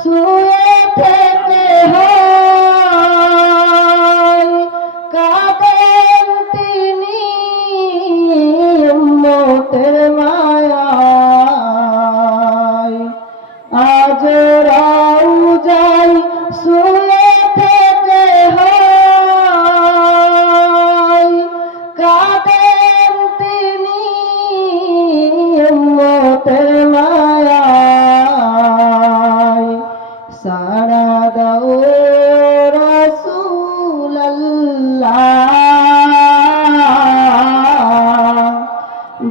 শুয়ে থেকে হয় কাঁদেন তিনি উম্মতের মায়ায় আজ রাউজায় শুয়ে থেকে হয় কাঁদেন তিনি উম্মতের মায়ায় সাড়া দাও রাসূলুল্লাহ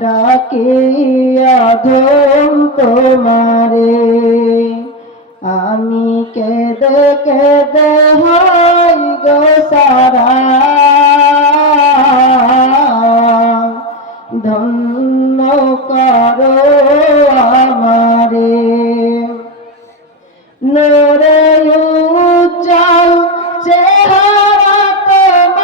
ডাকিয়া ধম তোমারে আমি কেঁদে কেঁদে হই গো সারা ধন্য করো আমারে নূরে উজ্জ্বল চেহারা তোমার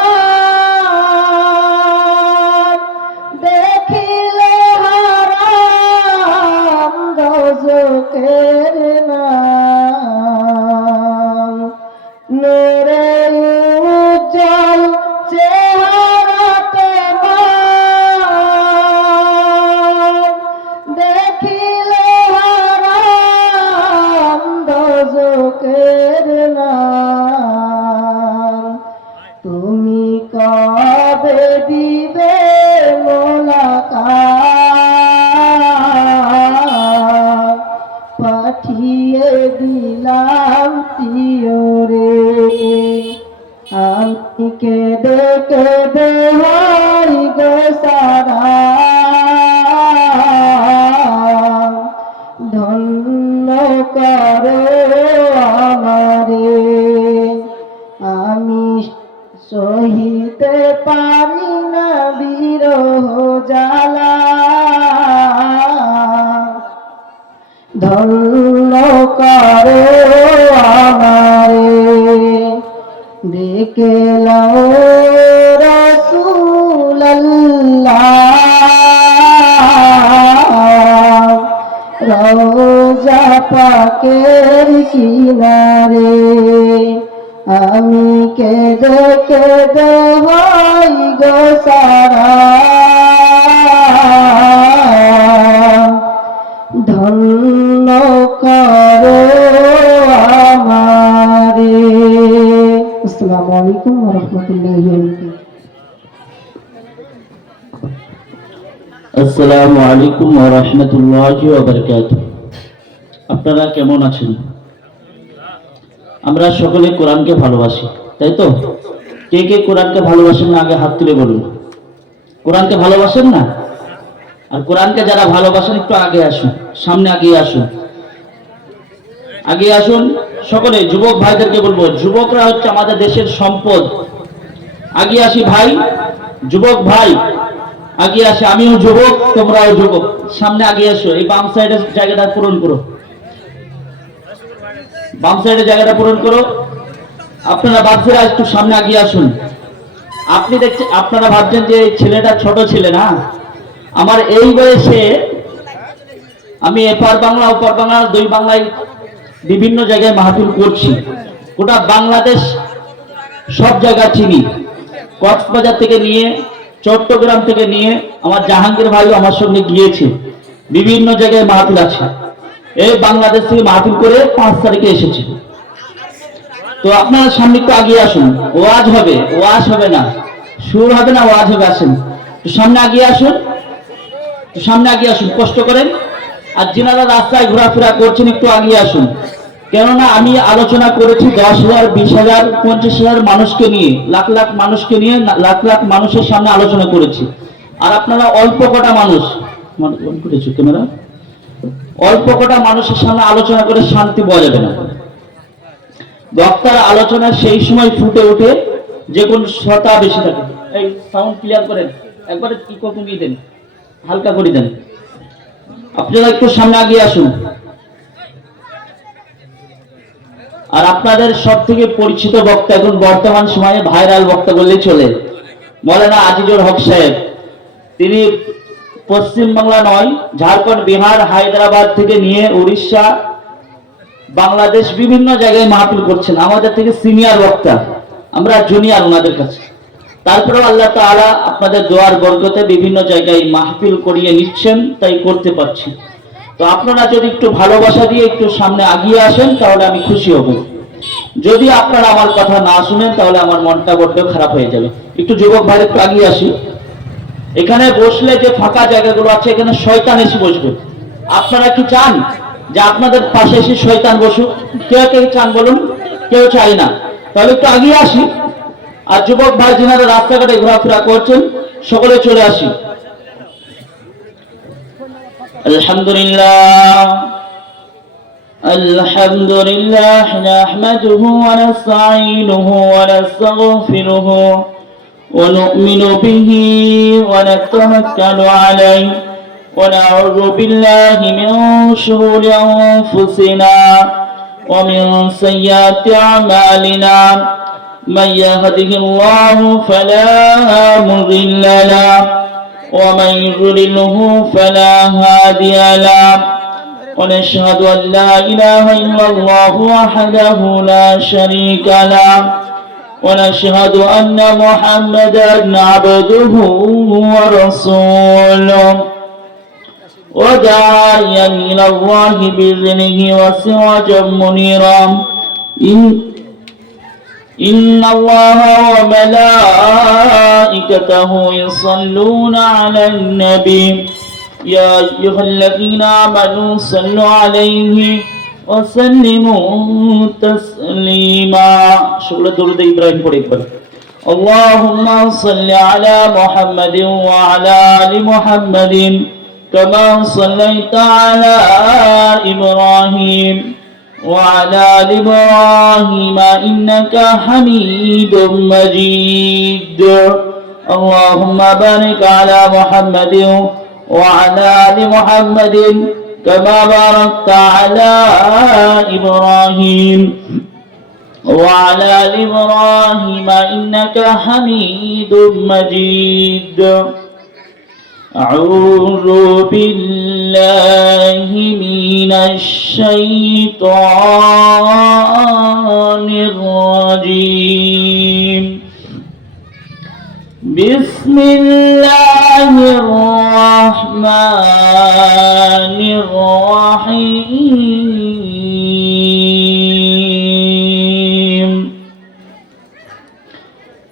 দেখিলে হারাম দোজখের নাম নূরে উজ্জ্বল চেহারা তোমার দেখিলে হারাম দোজখের নাম তুমি কবে দিবে মোলাকাত পাঠিয়ে দিলাম তিয়রে আমি কেঁদে কেঁদে হই গো সারা ধন্য করো আমারে আমি সহিতে পারি না বিরহ জ্বালা ধন্য করো আমারে ডেকে লাও রাসূলুল্লাহ রওজা পাকের কিনারে আমি কেঁদে কেঁদে হই গো সারা ধন্য করো আমারে। আসসালামু আলাইকুম ওয়া রাহমাতুল্লাহি ওয়া বারাকাতুহু। আসসালামু আলাইকুম ওয়া রাহমাতুল্লাহি ওয়া বারাকাতুহু। আপনারা কেমন আছেন? আমরা সকলে কোরআনকে ভালোবাসি, তাই তো? কে কে কোরআনকে ভালোবাসেন না আগে হাত তুলে বলুন। কোরআনকে ভালোবাসেন না? আর কোরআনকে যারা ভালোবাসেন একটু আগে আসুন, সামনে আগিয়ে আসুন, আগিয়ে আসুন। সকলে যুবক ভাইদেরকে বলবো, যুবকরা হচ্ছে আমাদের দেশের সম্পদ। আগিয়ে আসি ভাই, যুবক ভাই আগিয়ে আসে। আমিও যুবক, তোমরাও যুবক, সামনে আগিয়ে আসো। এই বাম সাইডের জায়গাটা পূরণ করো, বাম সাইডের জায়গাটা পূরণ করো। আপনারা বাচ্চারা একটু সামনে আগিয়ে আসুন। আপনি দেখছেন, আপনারা ভাবছেন যে ছেলেটা ছোট ছেলে না। আমার এই বয়সে আমি এপার বাংলা ওপার বাংলা দুই বাংলায় বিভিন্ন জায়গায় মাহফিল করছি। গোটা বাংলাদেশ সব জায়গা চিনি। কক্সবাজার থেকে নিয়ে, চট্টগ্রাম থেকে নিয়ে আমার জাহাঙ্গীর ভাই আমার সঙ্গে গিয়েছে। বিভিন্ন জায়গায় মাহফিল আছে। এই বাংলাদেশ থেকে মাহফিল করে 5 তারিখে এসেছে। তো আপনারা সামনে একটু আগিয়ে আসুন। ওয়াজ হবে, ওয়াজ হবে না, সুর হবে না, ওয়াজ হবে। আসেন তো সামনে আগিয়ে আসুন, সামনে আগিয়ে আসুন, কষ্ট করেন। আর যিনারা রাস্তায় ঘোরাফেরা করছেন একটু আগিয়ে আসুন। কেননা আমি আলোচনা করেছি 10,000, 20,000, 50,000 মানুষকে নিয়ে, লাখ লাখ মানুষকে নিয়ে, লাখ লাখ মানুষের সামনে আলোচনা করেছি। আর আপনারা অল্প কটা মানুষ করেছো, ক্যামেরা অল্প কটা মানুষের সামনে আলোচনা করে শান্তি পাওয়া যাবে না। বক্তার আলোচনা সেই সময় ফুটে ওঠে যে কোন শ্রোতা বেশি থাকে। এই সাউন্ড ক্লিয়ার করেন, একবারে কি কমিয়ে দেন, হালকা করে দেন। আপনারা একটু সামনে আগিয়ে আসুন। আর আপনাদের সব থেকে পরিচিত বক্তা এখন বর্তমান সময়ে ভাইরাল বক্তা বললেই চলে, মৌলানা আজিজুল হক সাহেব। তিনি পশ্চিম বাংলা নয়, ঝাড়খণ্ড, বিহার, হায়দ্রাবাদ থেকে নিয়ে উড়িষ্যা, বাংলাদেশ বিভিন্ন জায়গায় মাহফিল করছেন, আমাদের থেকে সিনিয়র বক্তা, আমরা জুনিয়র ওনাদের কাছে। তারপরেও আল্লাহ তাআলা আপনাদের দোয়ার বরকতে বিভিন্ন জায়গায় মাহফিল করিয়ে নিচ্ছেন, তাই করতে পারছি। তো আপনারা যদি একটু ভালোবাসা দিয়ে একটু সামনে আগিয়ে আসেন তাহলে আমি খুশি হব। যদি আপনারা আমার কথা না শুনেন তাহলে আমার মনটা বড্ড খারাপ হয়ে যাবে। একটু যুবক ভাই একটু আগিয়ে আসি। এখানে বসলে যে ফাঁকা জায়গাগুলো আছে এখানে শয়তান এসে বসবে। আপনারা কি চান যে আপনাদের পাশে এসে শয়তান বসুক? কেউ কেউ চান বলুন? কেউ চাই না। তাহলে একটু আগিয়ে আসি। আর যুবক ভাই যিনারা রাস্তাঘাটে ঘোরাফেরা করছেন সকলে চলে আসি। আলহামদুলিল্লাহ আলহামদুলিল্লাহ নাহমাদুহু ওয়া নাস্তাঈনুহু ওয়া নাস্তাগফিরুহু ওয়া নু'মিনু বিহি ওয়া নাতাওয়াক্কালু আলাইহি ওয়া না'উযু বিল্লাহি মিন শুরুরি আনফুসিনা ওয়া মিন সাইয়্যাতি আ'মালিনা من يهده الله فلا مضل له ومن يضلله فلا هادي له ونشهد أن لا إله إلا الله وحده لا شريك له ونشهد أن محمدا عبده ورسوله وداعيا إلى الله بإذنه وسراجا منيرا إن الله وملائكته يصلون على النبي يا أيها الذين آمنوا صلوا عليه وسلموا تسليما شغل درود إبراهيم পড়ে একবার اللهم صل على محمد وعلى آل محمد كما صليت على إبراهيم وعلى آل إبراهيم إنك حميد مجيد اللهم بارك على محمد وعلى آل محمد كما باركت على إبراهيم وعلى آل إبراهيم إنك حميد مجيد أعوذ بالله من الشيطان الرجيم بسم الله الرحمن الرحيم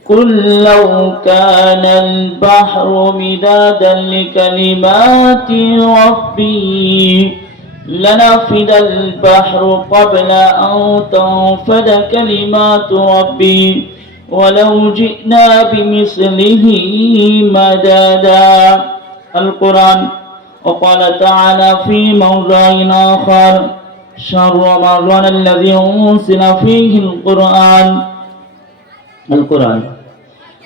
قل لو كان البحر مدادا لكلمات ربي لنفد البحر قبل أن تنفد كلمات ربي ولو جئنا بمثله مددا القرآن وقال تعالى في موضع آخر شهر رمضان الذي أنزل فيه القرآن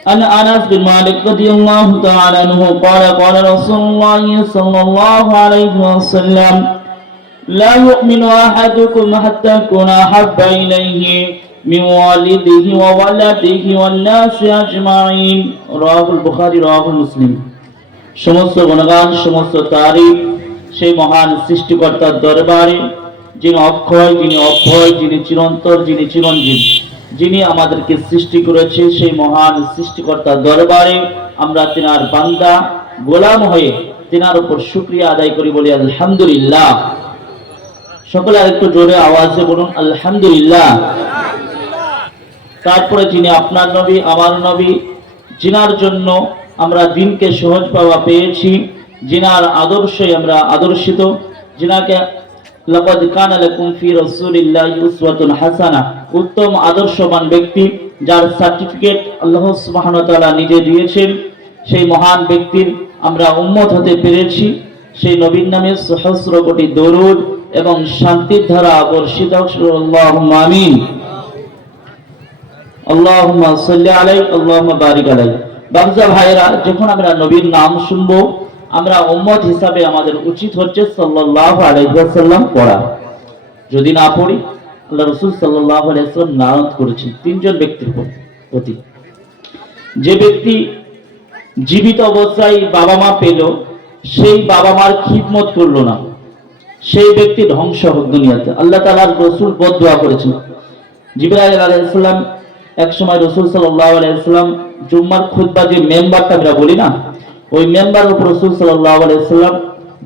عن أنس بن مالك رضي الله تعالى عنه قال قال رسول الله صلى الله عليه وسلم لا يؤمن أحدكم حتى يكون أحب إليه من والده وولده والناس أجمعين رواه البخاري رواه مسلم সমস্ত গুণগান সমস্ত তারিফ সেই মহান সৃষ্টিকর্তার দরবারে যিনি অক্ষয় যিনি অভয় যিনি চিরন্তর যিনি চিরঞ্জীব যিনি আমাদেরকে সৃষ্টি করেছে সেই মহান সৃষ্টিকর্তার দরবারে আমরা তিনার বান্দা গোলাম হয়ে তিনার উপর শুকরিয়া আদায় করি বলি আলহামদুলিল্লাহ। সকলে আরেকটু জোরে আওয়াজে বলুন আলহামদুলিল্লাহ। তারপরে যিনি আপনার নবী আমার নবী, যিনার জন্য আমরা দিনকে সহজ পাওয়া পেয়েছি, যিনার আদর্শে আমরা আদর্শিত, যিনাকে লাকাদ কানা লাকুম ফি রাসূলিল্লাহি উসওয়াতুন হাসানাহ, উত্তম আদর্শবান ব্যক্তি যার সার্টিফিকেট আল্লাহ সুবহানাহু ওয়া তাআলা নিজে দিয়েছেন, সেই মহান ব্যক্তির আমরা উম্মত হতে পেরেছি। সেই নবীর নামে সহস্র কোটি দরুদ এবং শান্তির ধারা বর্ষিত হোক। আল্লাহুম্মা আমিন। আল্লাহুম্মা সাল্লি আলাইহি আল্লাহুম্মা বারিক আলাইহি। বাংলা ভাইরা, যখন আমরা নবীর নাম শুনবো আমরা উম্মত হিসাবে আমাদের উচিত হচ্ছে সাল্লাল্লাহু আলাইহি ওয়াসাল্লাম পড়া। যদি না পড়ি, আল্লাহ রাসূল সাল্লাল্লাহু আলাইহি ওয়াসাল্লাম লানত করেছেন তিনজন ব্যক্তির প্রতি। যে ব্যক্তি জীবিত অবস্থায় বাবা মা পেল, সেই বাবা মার খিদমত করলো না, সেই ব্যক্তি ধ্বংস হোক দুনিয়াতে। আল্লাহ তাআলার রাসূল বদদুয়া করেছেন। জিবরাইল আলাইহিস সালাম এক সময় রাসূল সাল্লাল্লাহু আলাইহি ওয়াসাল্লাম জুম্মার খুতবা যে মেম্বারটা আমরা বলি না, ওই মেম্বারের উপর রাসূল সাল্লাল্লাহু আলাইহি ওয়াসাল্লাম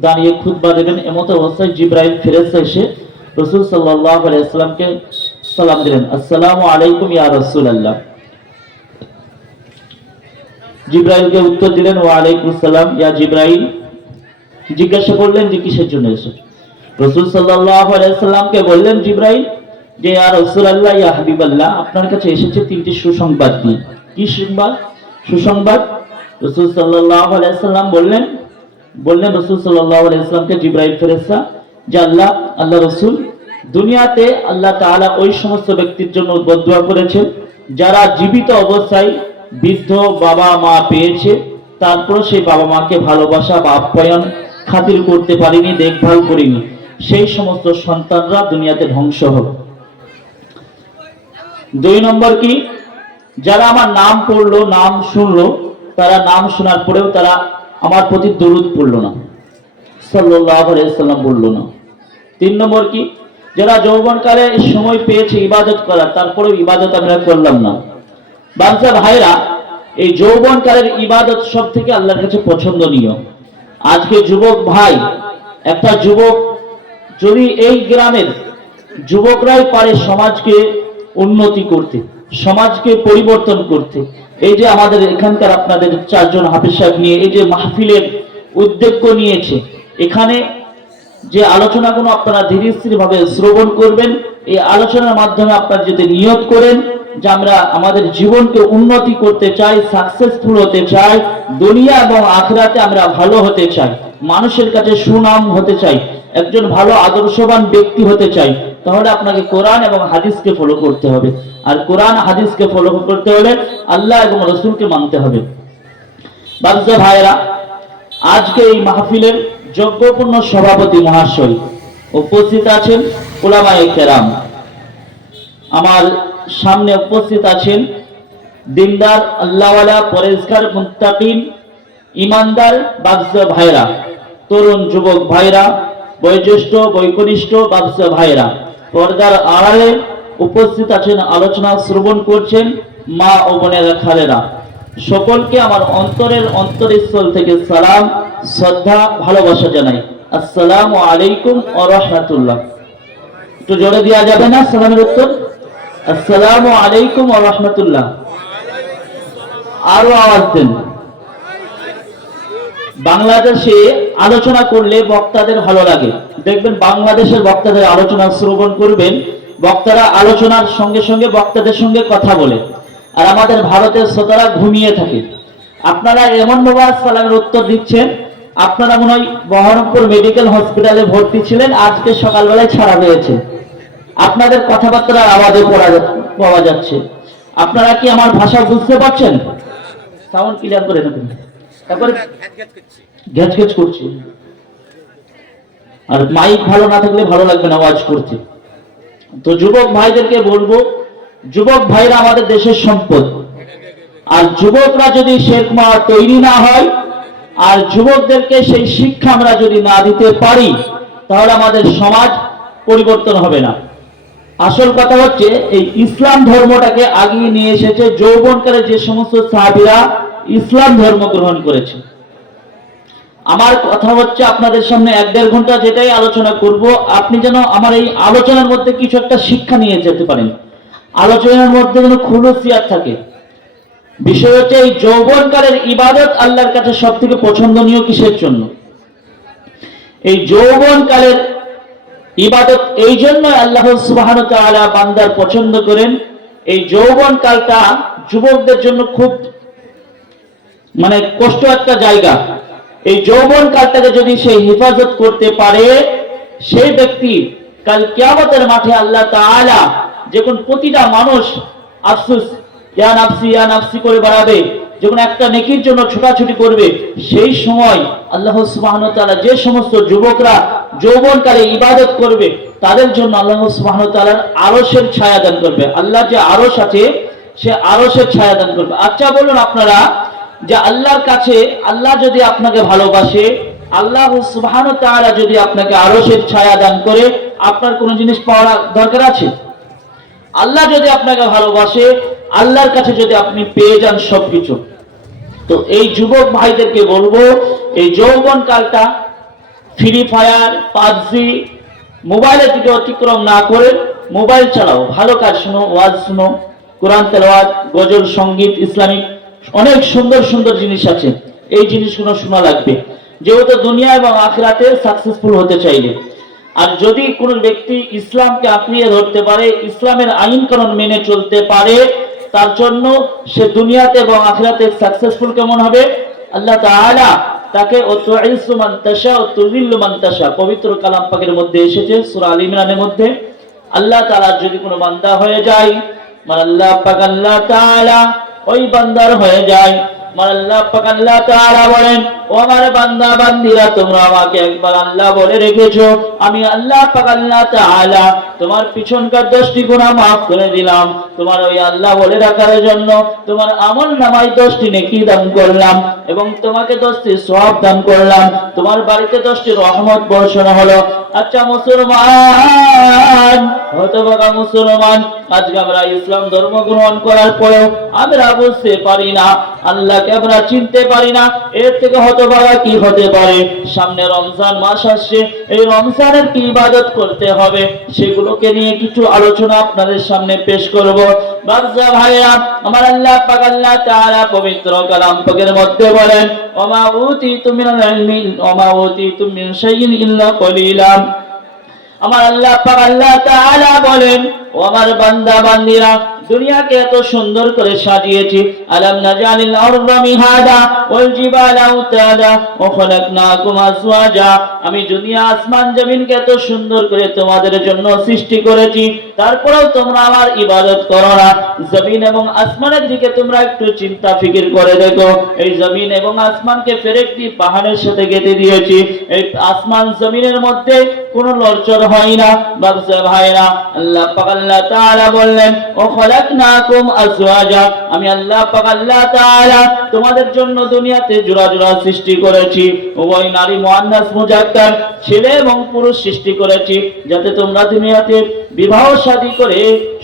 দাঁড়িয়ে খুতবা দেবেন। এমত অবস্থায় জিবরাইল ফেরেশতা এসে রাসূল সাল্লাল্লাহু আলাইহি ওয়াসাল্লামকে সালাম দিলেন, আসসালামু আলাইকুম ইয়া রাসূলুল্লাহ। জিবরাইলকে উত্তর দিলেন, ওয়া আলাইকুম সালাম ইয়া জিবরাইল। জিজ্ঞাসা করলেন যে কিসের জন্য এসেছো? রাসূল সাল্লাল্লাহু আলাইহি ওয়াসাল্লামকে বললেন জিবরাইল যে ইয়া রাসূলুল্লাহ ইয়া হাবিবাল্লাহ, আপনার কাছে এসেছে তিনটি সুসংবাদ নিয়ে। কি সংবাদ? সুসংবাদ। রাসূল সাল্লাল্লাহু আলাইহি ওয়াসাল্লাম বললেন রাসূল সাল্লাল্লাহু আলাইহি ওয়াসাল্লামকে জিবরাইল ফেরেশতা যে আল্লাহ রাসূল, দুনিয়াতে আল্লাহ তাআলা ওই সমস্ত ব্যক্তির জন্য বদদুয়া করেছেন যারা জীবিত অবস্থায় বৃদ্ধ বাবা মা পেয়েছে, তারপর সেই বাবা মাকে ভালোবাসা বা আপ্যায়ন খাতির করতে পারেনি, দেখভাল করেনি, সেই সমস্ত সন্তানরা দুনিয়াতে ধ্বংস হবে। 2 নম্বর কি? যারা আমার নাম পড়লো, নাম শুনলো, তারা নাম শোনার পরেও তারা আমার প্রতি দরুদ পড়লো না, সাল্লাল্লাহু আলাইহি ওয়াসাল্লাম বললো না। 3 নম্বর কি? যারা যৌবনকালে সময় পেয়েছে ইবাদত করার, তারপরেও ইবাদত আমরা করলাম না। বাচ্চা ভাইরা, এই যৌবনকালের ইবাদত সব থেকে আল্লাহর কাছে পছন্দনীয়। আজকে যুবক ভাই, একটা যুবক যদি এই গ্রামের যুবকরাই পারে সমাজকে উন্নতি করতে, সমাজকে পরিবর্তন করতে, এই যে আমাদের এখানকার আপনাদের 4 জন হাফেজ সাহেব নিয়ে এই যে মাহফিলের উদ্যোগ নিয়েছে, এখানে যে আলোচনাগুলো আপনারা ধীরে স্থির ভাবে শ্রবণ করবেন, এই আলোচনার মাধ্যমে আপনারা যদি নিয়ত করেন যে আমরা আমাদের জীবনকে উন্নতি করতে চাই, সাকসেসফুল হতে চাই, দুনিয়া এবং আখিরাতে আমরা ভালো হতে চাই, মানুষের কাছে সুনাম হতে চাই, একজন ভালো আদর্শবান ব্যক্তি হতে চাই, তাহলে আপনাকে কোরআন এবং হাদিসকে ফলো করতে হবে। আর কোরআন হাদিসকে ফলো করতে হলে আল্লাহ এবং রাসূলকে মানতে হবে। বাচ্চা ভাইরা, আজকে এই মাহফিলের যোগ্যপূর্ণ সভাপতি মহাশয় উপস্থিত আছেন, উলামায়ে কেরাম আমার সামনে উপস্থিত আছেন, দিনদার আল্লাহওয়ালা পরেজগার মুত্তাকিন ইমানদার বাচ্চা ভাইরা, তরুণ যুবক ভাইরা, বয়োজ্যেষ্ঠ বয়কনিষ্ঠ বাচ্চা ভাইরা, পর্দার আড়ালে উপস্থিত আছেন, আলোচনা শ্রবণ করছেন মা ও বোনেরা, খালেরা, সকলকে আমার অন্তরস্থল থেকে সালাম, শ্রদ্ধা, ভালোবাসা জানাই। আসসালামু আলাইকুম ওয়া রাহমাতুল্লাহ। একটু জোরে দেওয়া যাবে না সালামের উত্তর? আসসালামু আলাইকুম ওয়া রাহমাতুল্লাহ। আরো আওয়াজ দেন। বাংলাদেশে আলোচনা করলে বক্তাদের ভালো লাগে, দেখবেন বাংলাদেশের বক্তাদের আলোচনা শ্রবণ করবেন, বক্তারা আলোচনার সঙ্গে সঙ্গে বক্তাদের সঙ্গে কথা বলে, আর আমাদের ভারতের শ্রোতারা ঘুমিয়ে থাকে। আপনারা এমন ভাবে সালামের উত্তর দিচ্ছেন, আপনারা মনে হয় বহরমপুর মেডিকেল হসপিটালে ভর্তি ছিলেন, আজকে সকালবেলায় ছাড়া হয়েছে, আপনাদের কথাবার্তার আওয়াজে পাওয়া যাচ্ছে। আপনারা কি আমার ভাষা বুঝতে পারছেন? সাউন্ড ক্লিয়ার করে নেবেন। তারপরে গ্যাচ গ্যাচ করছে, আর মাইক ভালো না থাকলে ভালো লাগবে না আওয়াজ করতে। তো যুবক ভাইদেরকে বলবো, যুবক ভাইরা আমাদের দেশের সম্পদ, আর যুবকরা যদি শেরমা তৈরি না হয়, আর যুবকদেরকে সেই শিক্ষা আমরা যদি না দিতে পারি, তাহলে আমাদের সমাজ পরিবর্তন হবে না। আসল কথা হচ্ছে এই ইসলাম ধর্মটাকে আগিয়ে নিয়ে এসেছে যৌবনকালে যে সমস্ত সাহাবীরা ইসলাম ধর্ম গ্রহণ করেছে। আমার কথা হচ্ছে আপনাদের সামনে 1-1.5 ঘন্টা যেটাই আলোচনা করব, আপনি যেন আমার এই আলোচনার মধ্যে কিছু একটা শিক্ষা নিয়ে যেতে পারেন, আলোচনার মধ্যে যেন খুলুসিয়াত থাকে। বিষয় হচ্ছে এই যৌবনকালের ইবাদত আল্লাহর কাছে সব থেকে পছন্দনীয় কিসের জন্য? এই যৌবনকালের ইবাদত এই জন্য আল্লাহ সুবহানাহু ওয়া তাআলা বান্দার পছন্দ করেন। এই যৌবনকালটা যুবকদের জন্য খুব কষ্ট একটা জায়গা। এই যৌবনকালটাকে যদি সে হেফাজত করতে পারে, সেই ব্যক্তি কাল কিয়ামতের মাঠে আল্লাহ তাআলা যখন প্রতিটা মানুষ আফসোস ইয়া নাফসি করে বেড়াবে, যখন একটা নেকির জন্য ছোটাছুটি করবে, সেই সময় আল্লাহ সুবহানাহু ওয়া তাআলা যে সমস্ত যুবকরা যৌবনকালে ইবাদত করবে, তাদের জন্য আল্লাহ সুবহানাহু ওয়া তাআলার আরশের ছায়া দান করবে। আল্লাহ যে আরশ আছে, সে আরশের ছায়া দান করবে। আচ্ছা বলুন আপনারা, যে আল্লাহর কাছে, আল্লাহ যদি আপনাকে ভালোবাসে, আল্লাহ সুবহানাহু ওয়া তাআলা যদি আপনাকে আরশের ছায়া দান করে, আপনার কোনো জিনিস পাওয়ার দরকার আছে? আল্লাহ যদি আপনাকে ভালোবাসে, আল্লাহর কাছে যদি আপনি পেয়ে যান সবকিছু। তো এই যুবক ভাইদেরকে বলবো, এই যৌবন কালটা ফ্রি ফায়ার, পাবজি, মোবাইলের দিকে অতিক্রম না করে মোবাইল চালাও, ভালো কাজ শুনো, ওয়াজ শুনো, কোরআন তেলাওয়াত, গজল, সঙ্গীত, ইসলামিক অনেক সুন্দর সুন্দর জিনিস আছে, এই জিনিসগুলো শোনা লাগবে, যেহেতু দুনিয়া এবং আখিরাতে সাকসেসফুল হতে চাইলে। আর যদি কোনো ব্যক্তি ইসলামকে আঁকড়িয়ে ধরতে পারে, ইসলামের আইন কানুন মেনে চলতে পারে, তার জন্য সে দুনিয়াতে এবং আখিরাতে সাকসেসফুল কেমন হবে? আল্লাহ তাআলা তাকে তুইজ্জু মান তাশা ওয়া তুযিল্লু মান তাশা, পবিত্র কালাম পাকের মধ্যে এসেছে সূরা আল ইমরানের মধ্যে। আল্লাহ তাআলা যদি কোনো বান্দা হয়ে যায়, মানে আল্লাহ পাক আল্লাহ তাআলা ওই বান্দার হয়ে যায়, মানে আল্লাহ পাক আল্লাহ তাআলা বলেন, ও আমার বান্দা বান্দিরা, তোমরা আমাকে একবার আল্লাহ বলে রেখেছো, আমি আল্লাহ পাক আল্লাহ তাআলা তোমার পিছনকার 10টি গুনাহ মাফ করে দিলাম। তোমার ওই আল্লাহ বলে রাখার জন্য তোমার আমল নামায় 10টি নেকি দান করলাম এবং তোমাকে 10টি সওয়াব দান করলাম, তোমার বাড়িতে 10টি রহমত বর্ষণ হলো। আচ্ছা মুসলমান, হতভাগা মুসলমান, আজকে আমরা ইসলাম ধর্ম গ্রহণ করার পরেও আমরা বুঝতে পারি না, আল্লাহকে আমরা চিনতে পারি না। এর থেকে হতভাগা কি হতে পারে? সামনে রমজান মাস আসছে, এই রমজানের কি ইবাদত করতে হবে সেগুলোকে নিয়ে কিছু আলোচনা আপনাদের সামনে পেশ করব। বাচ্চা ভাইরা আমার, আল্লাহ পাক আল্লাহ তাআলা পবিত্র কালাম পাকের মধ্যে বলেন, ওমা উতিতু মিনাল ইলমি ওমা উতিতু মিন শাইইন ইল্লা কলিলা। আমার আল্লাহ পাক আল্লাহ তাআলা বলেন, ও আমার বান্দা বান্দিরা, দুনিয়াকে এত সুন্দর করে সাজিয়েছি, আলাম নাজালিল আরদা মিহাদা ওয়াল জিবালা আওতাদা ওয়া খলাকনাকুম আজওয়াজা, আমি দুনিয়া আসমান জমিনকে এত সুন্দর করে তোমাদের জন্য সৃষ্টি করেছি, তারপরেও তোমরা আমার ইবাদত করো না। জমিন এবং আসমানের দিকে তোমরা একটু চিন্তা ফিকির করে দেখো, এই জমিন এবং আসমানকে ফেরেকটি পাহাড়ের সাথে গেঁথে দিয়েছি, এই আসমান জমিনের মধ্যে কোনো লড়চড় হয় না। বাচ্চা ভাইরা, আল্লাহ পাক আল্লাহ তাআলা বললেন, ও খলাকনাকুম আজওয়াজা, আমি আল্লাহ পাক আল্লাহ তাআলা তোমাদের জন্য দুনিয়াতে জোড়া জোড়া সৃষ্টি করেছি, উভয় নারী মুআন্নাস মুজাক্কার, ছেলে এবং পুরুষ সৃষ্টি করেছি, যাতে তোমরা দুনিয়াতে বিবাহ শাদী করে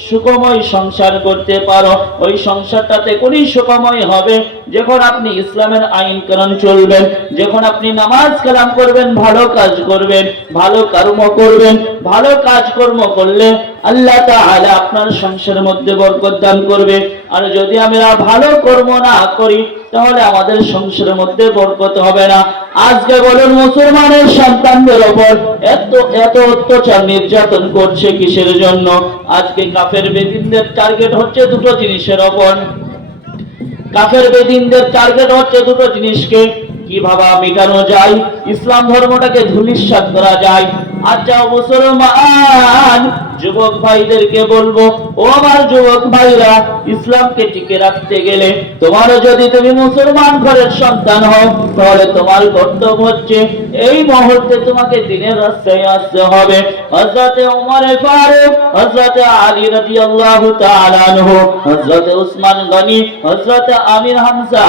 সুখময় সংসার করতে পারো। ওই সংসারটাতে কোনই সুখময় হবে যখন আপনি ইসলামের আইন কানুন চলবেন, যখন আপনি নামাজ কালাম করবেন, ভালো কাজ করবেন, ভালো কর্ম করবেন। ভালো কাজকর্ম করলে আল্লাহ তাআলা আপনার সংসারের মধ্যে বরকত দান করবে। আর যদি আমরা ভালো কর্ম না করি তাহলে আমাদের সংসারের মধ্যে বরকত হবে না। আজকে বলুন, মুসলমানের সন্তানদের উপর এত এত অত্যাচার নির্যাতন করছে কিসের জন্য? আজকে কাফের বেদিনদের টার্গেট হচ্ছে দুটো জিনিসের উপর। কাফের বেদিনদের টার্গেট হচ্ছে দুটো জিনিসকে কিভাবে মেটানো যায়, ইসলাম ধর্মটাকে ধূলিসাৎ করা যায়। আচ্ছা মুসলমান যুবক ভাইদেরকে বলবো, ও আমার যুবক ভাইরা, ইসলামকে টিকে রাখতে গেলে তোমারও যদি তুমি মুসলমান ঘরের সন্তান হও, তাহলে তোমার কর্তব্য হচ্ছে এই মুহূর্তে তোমাকে দ্বীনের রাস্তায় আসতে হবে। হযরতে ওমর ফারুক, হযরতে আলী রাদিয়াল্লাহু তাআলা আনহু, হযরতে উসমান গনি, হযরতে আমির হামজা,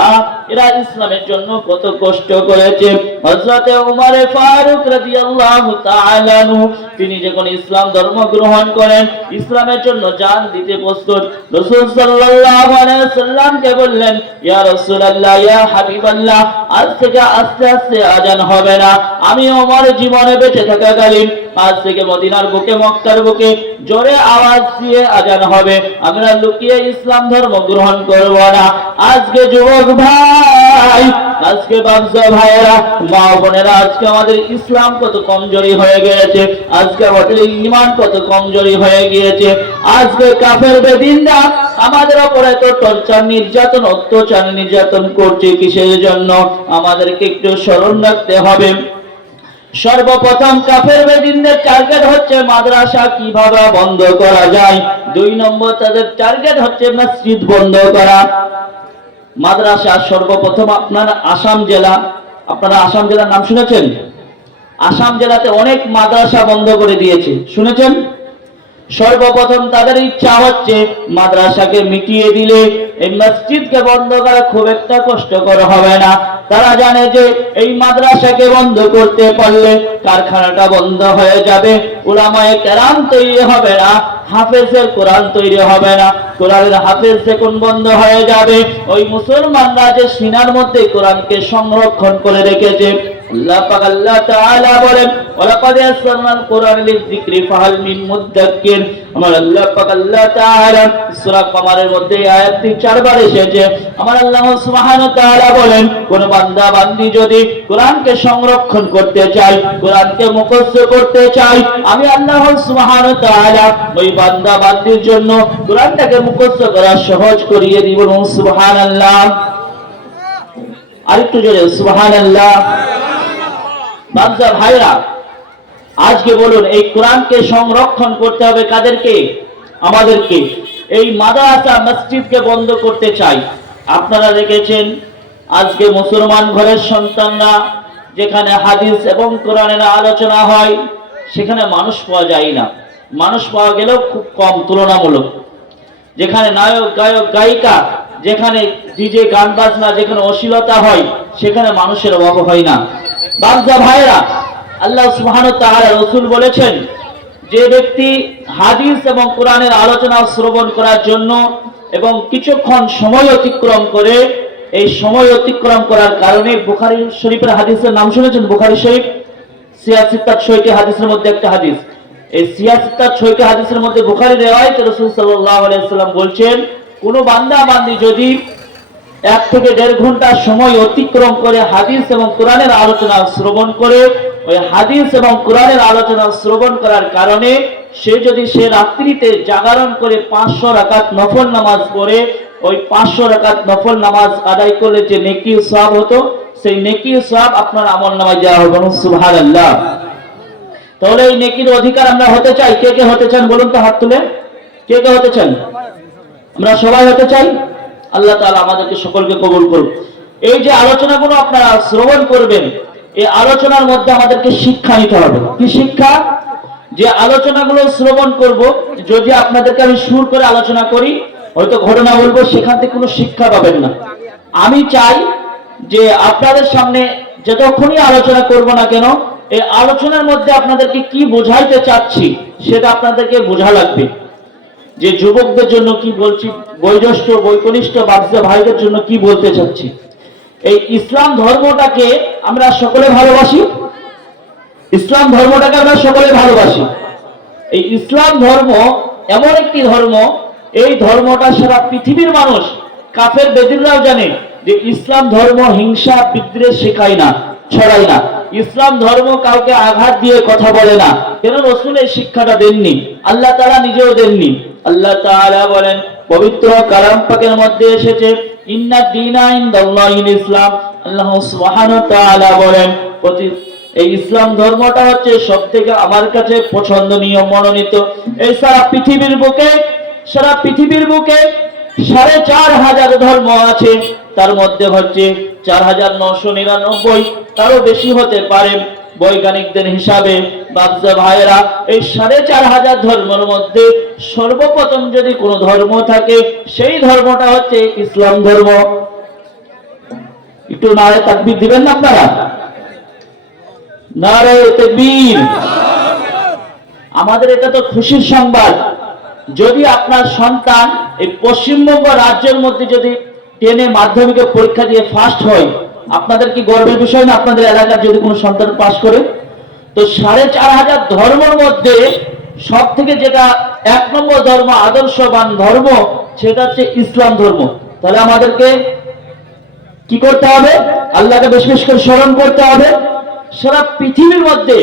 এরা ইসলামের জন্য কত কষ্ট করেছে। হযরতে ওমর ফারুক রাদিয়াল্লাহু তাআলা আনহু, তিনি যখন ইসলাম ধর্ম গ্রহণ করেন, ইসলামের জন্য জান দিতে প্রস্তুত, রাসূল সাল্লাল্লাহু আলাইহি ওয়াসাল্লামকে বললেন, ইয়া রাসূলুল্লাহ, ইয়া হাবিবাল্লাহ, আজ থেকে আস্তে আস্তে আজান হবে না, আমি ওমর জীবনে বেঁচে থাকাকালীন আজ থেকে মদিনার বুকে, মক্কার বুকে জোরে আওয়াজ দিয়ে আজান হবে, আমরা লুকিয়ে ইসলাম ধর্ম গ্রহণ করব না। আজকে যুবক ভাই, আজকে বাচ্চা ভাইয়েরা, মা বোনেরা, আজকে আমাদের ইসলাম কত কমজোরি হয়ে গিয়েছে, আজকে আমাদের ঈমান কত কমজোরি হয়ে গিয়েছে। আজকে কাফের বেদিনরা আমাদের উপর এত টর্চার, নির্যাতন, অত্যাচার, নির্যাতন করছে কিসের জন্য? আমাদেরকে একটু স্মরণ রাখতে হবে। সর্বপ্রথম কাফের বেদিনদের টার্গেট হচ্ছে মাদ্রাসা কিভাবে বন্ধ করা যায়। 2 নম্বর তাদের টার্গেট হচ্ছে মসজিদ বন্ধ করা। মাদ্রাসা সর্বপ্রথম আপনার আসাম জেলা, আপনারা আসাম জেলার নাম শুনেছেন? আসাম জেলাতে অনেক মাদ্রাসা বন্ধ করে দিয়েছে, শুনেছেন? সর্বপ্রথম তাদের ইচ্ছা হচ্ছে মাদ্রাসাকে মিটিয়ে দিলে এই মসজিদকে বন্ধ করা খুব একটা কষ্টকর হবে না। তারা জানে যে এই মাদ্রাসাকে বন্ধ করতে পারলে কারখানাটা বন্ধ হয়ে যাবে, উলামায়ে কেরাম তৈরি হবে না, হাফেজের কোরআন তৈরি হবে না। কোরআনের হাফেজ যখন বন্ধ হয়ে যাবে, ওই মুসলমানরা যে সিনার মধ্যে কোরআনকে সংরক্ষণ করে রেখেছে, আল্লাহ পাক আল্লাহ তাআলা বলেন ওয়ালাকাদ ইয়াসসারনাল কোরআন লিযিকরি ফাহাল মিন মুদ্দাক্কির। আমার আল্লাহ পাক আল্লাহ তাআলা সূরা কমারের মধ্যে এই আয়াতটি 4 বার এসেছে। আমার আল্লাহ সুবহানাহু ওয়া তাআলা বলেন কোন বান্দা বান্দি যদি কোরআনকে সংরক্ষণ করতে চায়, কোরআনকে মুখস্থ করতে চায়, আমি আল্লাহ সুবহানাহু ওয়া তাআলা ওই বান্দা বান্দির জন্য কোরআনটাকে মুখস্থ করা সহজ করিয়ে দিব। সুবহানাল্লাহ, আরেকটু জোরে সুবহানাল্লাহ। বান্দা ভাইরা, আজকে বলুন এই কোরআনকে সংরক্ষণ করতে হবে কাদেরকে? আমাদেরকে। এই মাদ্রাসা মসজিদকে বন্ধ করতে চাই। আপনারা দেখেছেন আজকে মুসলমান ঘরের সন্তানরা যেখানে হাদিস এবং কোরআনের আলোচনা হয় সেখানে মানুষ পাওয়া যায় না, মানুষ পাওয়া গেলেও খুব কম, তুলনামূলক। যেখানে নায়ক গায়ক গায়িকা, যেখানে ডিজে গান বাজনা, যেখানে অশ্লীলতা হয় সেখানে মানুষের অভাব হয় না। বান্দা ভাইরা, আল্লাহ সুবহানাহু ওয়া তাআলা রাসূল বলেছেন যে ব্যক্তি হাদিস এবং কোরআনের আলোচনা শ্রবণ করার জন্য এবং কিছুক্ষণ সময় অতিক্রম করে, এই সময় অতিক্রম করার কারণে, বুখারী শরীফের হাদিসের নাম শুনেছেন? বুখারী শরীফ 86 হাদিসের মধ্যে একটা হাদিস। এই 86 হাদিসের মধ্যে বুখারী রিওয়ায়াতে রাসূল সাল্লাল্লাহু আলাইহি ওয়াসাল্লাম বলছেন কোন বান্দা বান্দি যদি 1 থেকে 1.5 ঘন্টা সময় অতিক্রম করে হাদিস এবং কোরআনের আলোচনা শ্রবণ করে, ওই হাদিস এবং কোরআনের আলোচনা শ্রবণ করার কারণে সে রাত্রিতে জাগরণ করে 500 রাকাত নফল নামাজ পড়ে, ওই 500 রাকাত নফল নামাজ আদায় করলে যে নেকি ও সওয়াব হতো, সেই নেকি ও সওয়াব আপনার আমলনামায় দেওয়া হবে। সুবহানাল্লাহ। তাহলে এই নেকির অধিকার আমরা হতে চাই। কে কে হতে চান বলুন তো, হাত তুলে। কে কে হতে চান? আমরা সবাই হতে চাই। আল্লাহ তাআলা আমাদেরকে সকলকে কবুল করুন। এই যে আলোচনাগুলো আপনারা শ্রবণ করবেন, এই আলোচনার মধ্যে আমাদেরকে শিক্ষা নিতে হবে। কি শিক্ষা? যে আলোচনাগুলো শ্রবণ করব, যদি আপনাদেরকে আমি সুর করে আলোচনা করি, হয়তো ঘটনা বলবো, সেখান থেকে কোনো শিক্ষা পাবেন না। আমি চাই যে আপনাদের সামনে যতক্ষণই আলোচনা করব না কেন, এই আলোচনার মধ্যে আপনাদেরকে কি বোঝাইতে চাচ্ছি সেটা আপনাদেরকে বোঝা লাগবে। যে যুবকদের জন্য কি বলছি, বয়োজ্যেষ্ঠ বৈকনিষ্ঠ বাচ্চা ভাইদের জন্য কি বলতে চাচ্ছি। এই ইসলাম ধর্মটাকে আমরা সকলে ভালোবাসি। ইসলাম ধর্মটাকে আমরা সকলে ভালোবাসি। এই ইসলাম ধর্ম এমন একটি ধর্ম, এই ধর্মটা সারা পৃথিবীর মানুষ, কাফের বেদিনরাও জানে যে ইসলাম ধর্ম হিংসা বিদ্বেষ শেখায় না, ছড়ায় না। ইসলাম ধর্ম কাউকে আঘাত দিয়ে কথা বলে না। কেন? রাসূল এই শিক্ষাটা দেননি, আল্লাহ তাআলা নিজেও দেননি। আল্লাহ তাআলা বলেন পবিত্র কালাম পাকের মধ্যে এসেছে ইন্নাদ দীনা ইনদাল্লাহিল ইসলাম। আল্লাহ সুবহানাহু ওয়া তাআলা বলেন এই ইসলাম ধর্মটা হচ্ছে সবথেকে আমার কাছে পছন্দনীয়, মনোনীত। এই সারা পৃথিবীর বুকে 4,500 ধর্ম আছে, তার মধ্যে হচ্ছে 4,999, তারও বেশি হতে পারে বৈজ্ঞানিকদের হিসাবে। বাচ্চা ভাইয়েরা, এই 4,500 ধর্মের মধ্যে সর্বপ্রথম যদি কোনো ধর্ম থাকে, সেই ধর্মটা হচ্ছে ইসলাম ধর্ম। একটু নারে তাকবীর দিবেন না আপনারা? নারে তাকবীর। আমাদের এটা তো খুশির সংবাদ। যদি আপনার সন্তান এই পশ্চিমবঙ্গ রাজ্যের মধ্যে যদি 10-এ মাধ্যমিকে পরীক্ষা দিয়ে ফার্স্ট হয়, আপনাদের কি গর্বের বিষয় না? আপনাদের এলাকার যদি কোনো সন্তান পাস করে, তো 4,500 ধর্মের মধ্যে সব থেকে যেটা 1 নম্বর ধর্ম, আদর্শবান ধর্ম, সেটা হচ্ছে ইসলাম ধর্ম। তাহলে আমাদেরকে কি করতে হবে? আল্লাহকে বেশি বেশি করে স্মরণ করতে হবে। সারা পৃথিবীর মধ্যে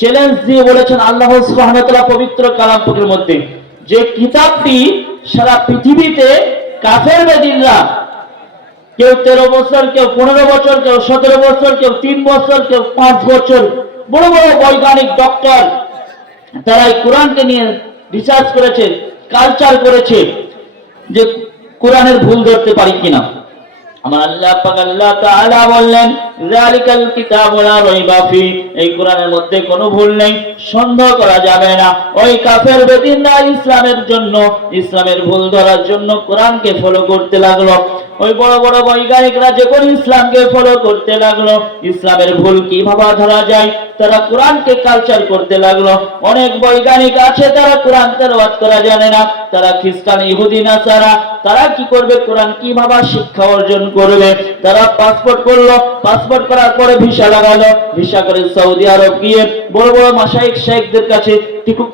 চ্যালেঞ্জ দিয়ে বলেছেন আল্লাহ সুবহানাহু ওয়া তাআলা পবিত্র কালাম পাকের মধ্যে, যে কিতাবটি সারা পৃথিবীতে কাফের বেদিনরা, কেউ 13 বছর, কেউ 15 বছর, কেউ 17 বছর, কেউ 3 বছর, কেউ 5 বছর, বড় বড় বৈজ্ঞানিক ডক্টর, তারা এই কোরআনকে নিয়ে রিসার্চ করেছে, কালচার করেছে যে কোরআনের ভুল ধরতে পারি কিনা। আমার আল্লাহ পাক আল্লাহ তাআলা বললেন যালিকাল কিতাবু লা রাইবা ফি, এই কোরআনের মধ্যে কোনো ভুল নেই, সন্দেহ করা যাবে না। ওই কাফের বেদিনরা ইসলামের জন্য, ইসলামের ভুল ধরার জন্য কোরআনকে ফলো করতে লাগলো। ওই বড় বড় বৈজ্ঞানিকরা যখন ইসলামকে ফলো করতে লাগলো, ইসলামের ভুল কিভাবে ধরা যায়, তারা কোরআনকে কালচার করতে লাগলো। অনেক বৈজ্ঞানিক আছে তারা কোরআন তেলাওয়াত করা জানে না, তারা খ্রিস্টান ইহুদি নাসারা, তারা কি করবে, কোরআন কিভাবে শিক্ষা অর্জন করবে। তারা পাসপোর্ট করলো, পাসপোর্ট করার পরে ভিসা লাগালো, ভিসা করে সৌদি আরব গিয়ে বড় বড় মাশায়েখ শেখদের কাছে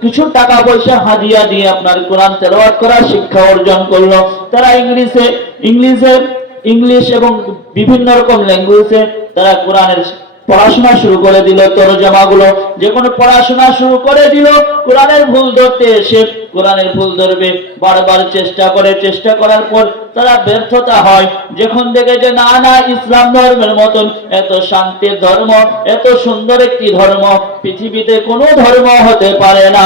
কিছু টাকা পয়সা হাদিয়া দিয়ে আপনার কোরআন তেলাওয়াত করা শিক্ষা অর্জন করলো। তারা ইংলিশ এবং বিভিন্ন রকম ল্যাঙ্গুয়েজে তারা কোরআনের পড়াশোনা শুরু করে দিল, তরজমাগুলো যখন পড়াশোনা শুরু করে দিল, কোরআনের ভুল ধরতে এসে কোরআনের ভুল ধরবে, বারবার চেষ্টা করে, চেষ্টা করার পর তারা ব্যর্থতা হয়। যখন দেখে যে না না, ইসলাম ধর্মের মতন এত শান্তির ধর্ম, এত সুন্দর একটি ধর্ম পৃথিবীতে কোনো ধর্ম হতে পারে না,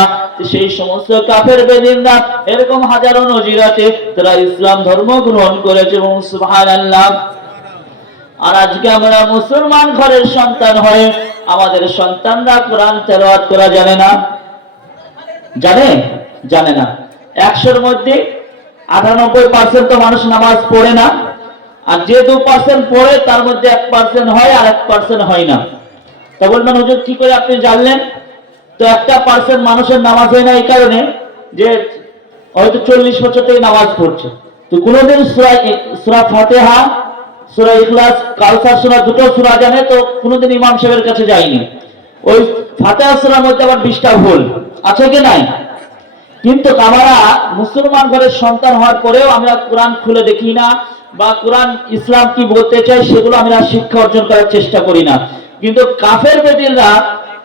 সেই সমস্ত কাফের বেদিনরা এরকম হাজারো নজির আছে, তারা ইসলাম ধর্ম গ্রহণ করেছে। এবং সুবহানাল্লাহ, আর আজকে আমরা মুসলমান ঘরের সন্তান হয়ে আমাদের সন্তানরা কোরআন তেলাওয়াত করা জানে না। জানে না। 100-র মধ্যে 98% তো মানুষ নামাজ পড়ে না, আর যে 2% পড়ে তার মধ্যে 1% হয় আর 1% হয় না। তা বলবেন হুজুর কি করে আপনি জানলেন? তো 1% মানুষের নামাজ হয় না এই কারণে যে হয়তো 40 বছর থেকে নামাজ পড়ছে, তো কোনোদিন সূরা ফাতিহা, সূরা ইখলাস, কাউসার সূরা, দুটো সূরা জানে, তো কোনোদিন ইমাম সাহেবের কাছে যায়নি। ওই ফাতিহা সূরার মধ্যে আবার 20টা ভুল আছে কি নাই? কিন্তু আমরা মুসলমান ঘরের সন্তান হওয়ার পরেও আমরা কোরআন খুলে দেখি না, বা কোরআন ইসলাম কি বলতে চাই সেগুলো আমরা শিক্ষা অর্জন করার চেষ্টা করি না। কিন্তু কাফের বেদিনরা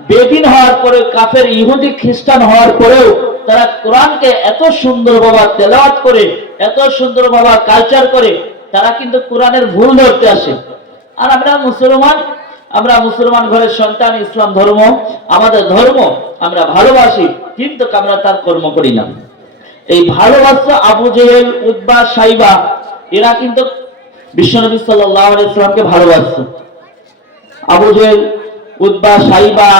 বেদিন হওয়ার পরে, কাফের ইহুদি খ্রিস্টান হওয়ার পরেও তারা কোরআনকে এত সুন্দরভাবে তেলাওয়াত করে, এত সুন্দরভাবে কালচার করে, তারা কিন্তু কোরআনের ভুল ধরতে আসে। আর আমরা মুসলমান ঘরের সন্তান, ইসলাম ধর্ম আমাদের ধর্ম, আমরা ভালোবাসি, কিন্তু আমরা তার কর্ম করি না। এই ভালোবাসা আবু জেহেল, উতবা, সাইবা, এরা কিন্তু বিশ্বনবী সাল্লাল্লাহু আলাইহি সাল্লামকে ভালোবাসত। আবু জেহেল, উতবা, সাইবা,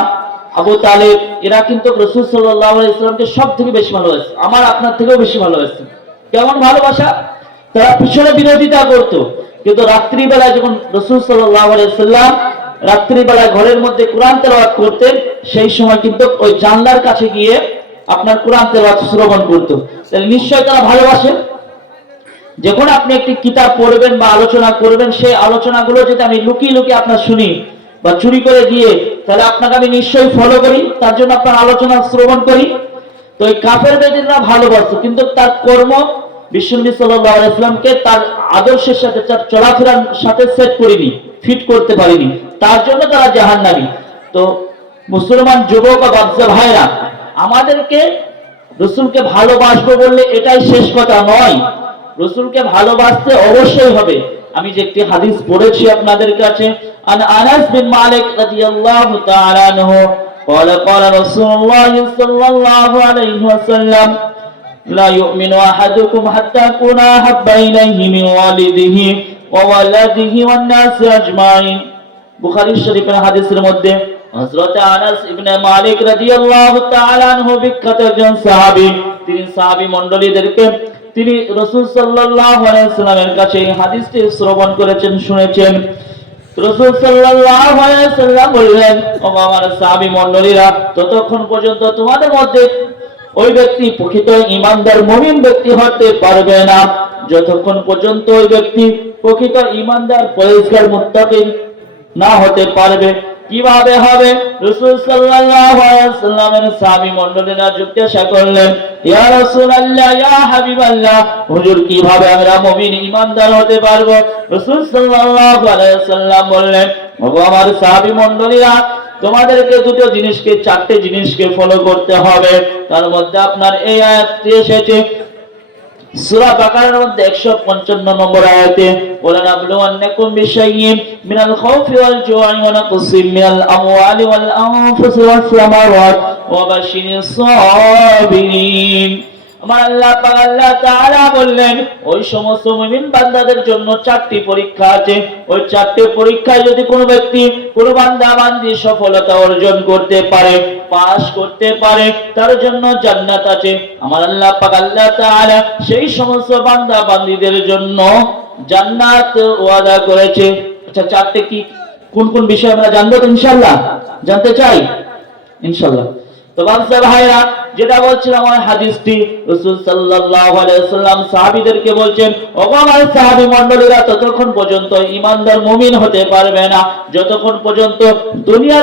আবু তালেব, এরা কিন্তু রাসূল সাল্লাল্লাহু আলাইহি সাল্লামকে সব থেকে বেশি ভালোবাসত, আমার আপনার থেকেও বেশি ভালোবাসত। কেমন ভালোবাসা? তারা পিছনে বিরোধিতা করত, কিন্তু রাত্রিবেলায় যখন রাসূল সাল্লাল্লাহু আলাইহি সাল্লাম রাত্রিবেলায় ঘরের মধ্যে কোরআন তেলাওয়াত করতেন, সেই সময় কিন্তু ওই জানলার কাছে গিয়ে আপনার কোরআন তেলাওয়াত শ্রবণ করত। তাহলে নিশ্চয় তারা ভালোবাসে। যখন আপনি একটি কিতাব পড়বেন বা আলোচনা করবেন, সেই আলোচনাগুলো যদি আমি লুকিয়ে লুকিয়ে আপনার শুনি বা চুরি করে দিয়ে, তাহলে আপনাকে আমি নিশ্চয়ই ফলো করি, তার জন্য আপনার আলোচনা শ্রবণ করি। তো এই কাফের বেদিনরা ভালোবাসে, কিন্তু তার কর্ম বিশ্বনবী সাল্লাল্লাহু আলাইহি ওয়াসাল্লামকে তার আদর্শের সাথে, তার চলাফেরার সাথে সেট করিনি, ফিট করতে পারিনি, তার জন্য তারা জাহান্নামী। তো মুসলমান যুবক ও বাচ্চা ভাইরা, আমাদেরকে রাসূলকে ভালোবাসবো বললে এটাই শেষ কথা নয়, রাসূলকে ভালোবাসতে অবশ্যই হবে। আমি যে একটি হাদিস পড়েছি আপনাদের কাছে, আনাস বিন মালিক রাদিয়াল্লাহু তাআলা আনহু قال قال رسول الله صلى الله عليه وسلم لا يؤمن أحدكم حتى أكون أحب إليه من والده وولده والناس أجمعين। বুখারী শরীফের হাদিসের মধ্যে হযরত আনাস ইবনে মালিক রাদিয়াল্লাহু তাআলা আনহু বিখ্যাত একজন সাহাবী, তিনি সাহাবী মণ্ডলীদেরকে তিনি রাসূল সাল্লাল্লাহু আলাইহি ওয়াসাল্লামের কাছে এই হাদিসটি শ্রবণ করেছেন, শুনেছেন। রাসূল সাল্লাল্লাহু আলাইহি ওয়াসাল্লাম বললেন, ও আমার সাহাবী মণ্ডলীরা, ততক্ষণ পর্যন্ত তোমাদের মধ্যে ওই ব্যক্তি প্রকৃত ঈমানদার মুমিন ব্যক্তি হতে পারবে না, যতক্ষণ পর্যন্ত ওই ব্যক্তি প্রকৃত ঈমানদার পরহেজগার মুত্তাকি না হতে পারবে। কিভাবে হবে? রাসূল সাল্লাল্লাহু আলাইহি ওয়াসাল্লামের সাহাবী মণ্ডলীরা জিজ্ঞাসা করলেন, ইয়া রাসূলুল্লাহ, ইয়া হাবিবাল্লাহ, হুজুর কিভাবে আমরা মুমিন ঈমানদার হতে পারবো? রাসূল সাল্লাল্লাহু আলাইহি ওয়াসাল্লাম বললেন, ওগো আমার সাহাবী মণ্ডলীরা, তোমাদেরকে দুটো জিনিসকে, চারটে জিনিসকে ফলো করতে হবে। তার মধ্যে আপনার এই আয়াতটি এসেছে সূরা বাকারার মধ্যে 155 নম্বর আয়াতে, ওয়ালা নাবলুওয়ান্নাকুম বিশাইইন মিনাল খাউফি ওয়াল জু'i ওয়া নাকসিম মিনাল আমওয়ালি ওয়াল আনফুসি ওয়াস সামারাত ওয়া বাশশিরিস সাবিরিন। আমার আল্লাহ পাক আল্লাহ তাআলা বললেন ওই সমস্ত মুমিন বান্দাদের জন্য 4টি পরীক্ষা আছে। ওই 4টি পরীক্ষায় যদি কোনো ব্যক্তি কোনো বান্দা বান্দি সফলতা অর্জন করতে পারে, পাস করতে পারে, তার জন্য জান্নাত আছে। আমার আল্লাহ পাক আল্লাহ তাআলা সেই সমস্ত বান্দা বান্দীদের জন্য জান্নাত ওয়াদা করেছে। আচ্ছা, 4টি কি কোন কোন বিষয় আমরা জানবো তো ইনশাআল্লাহ? জানতে চাই ইনশাআল্লাহ। তো বাদশা ভাইরা, যেটা বলছিলাম ওই হাদিসটি, রাসূল সাল্লাল্লাহু আলাইহি ওয়াসাল্লাম সাহাবীদেরকে বলছেন, ওগো আমার সাহাবী মণ্ডলীরা, ততক্ষণ পর্যন্ত ঈমানদার মুমিন হতে পারবে না যতক্ষণ পর্যন্ত দুনিয়া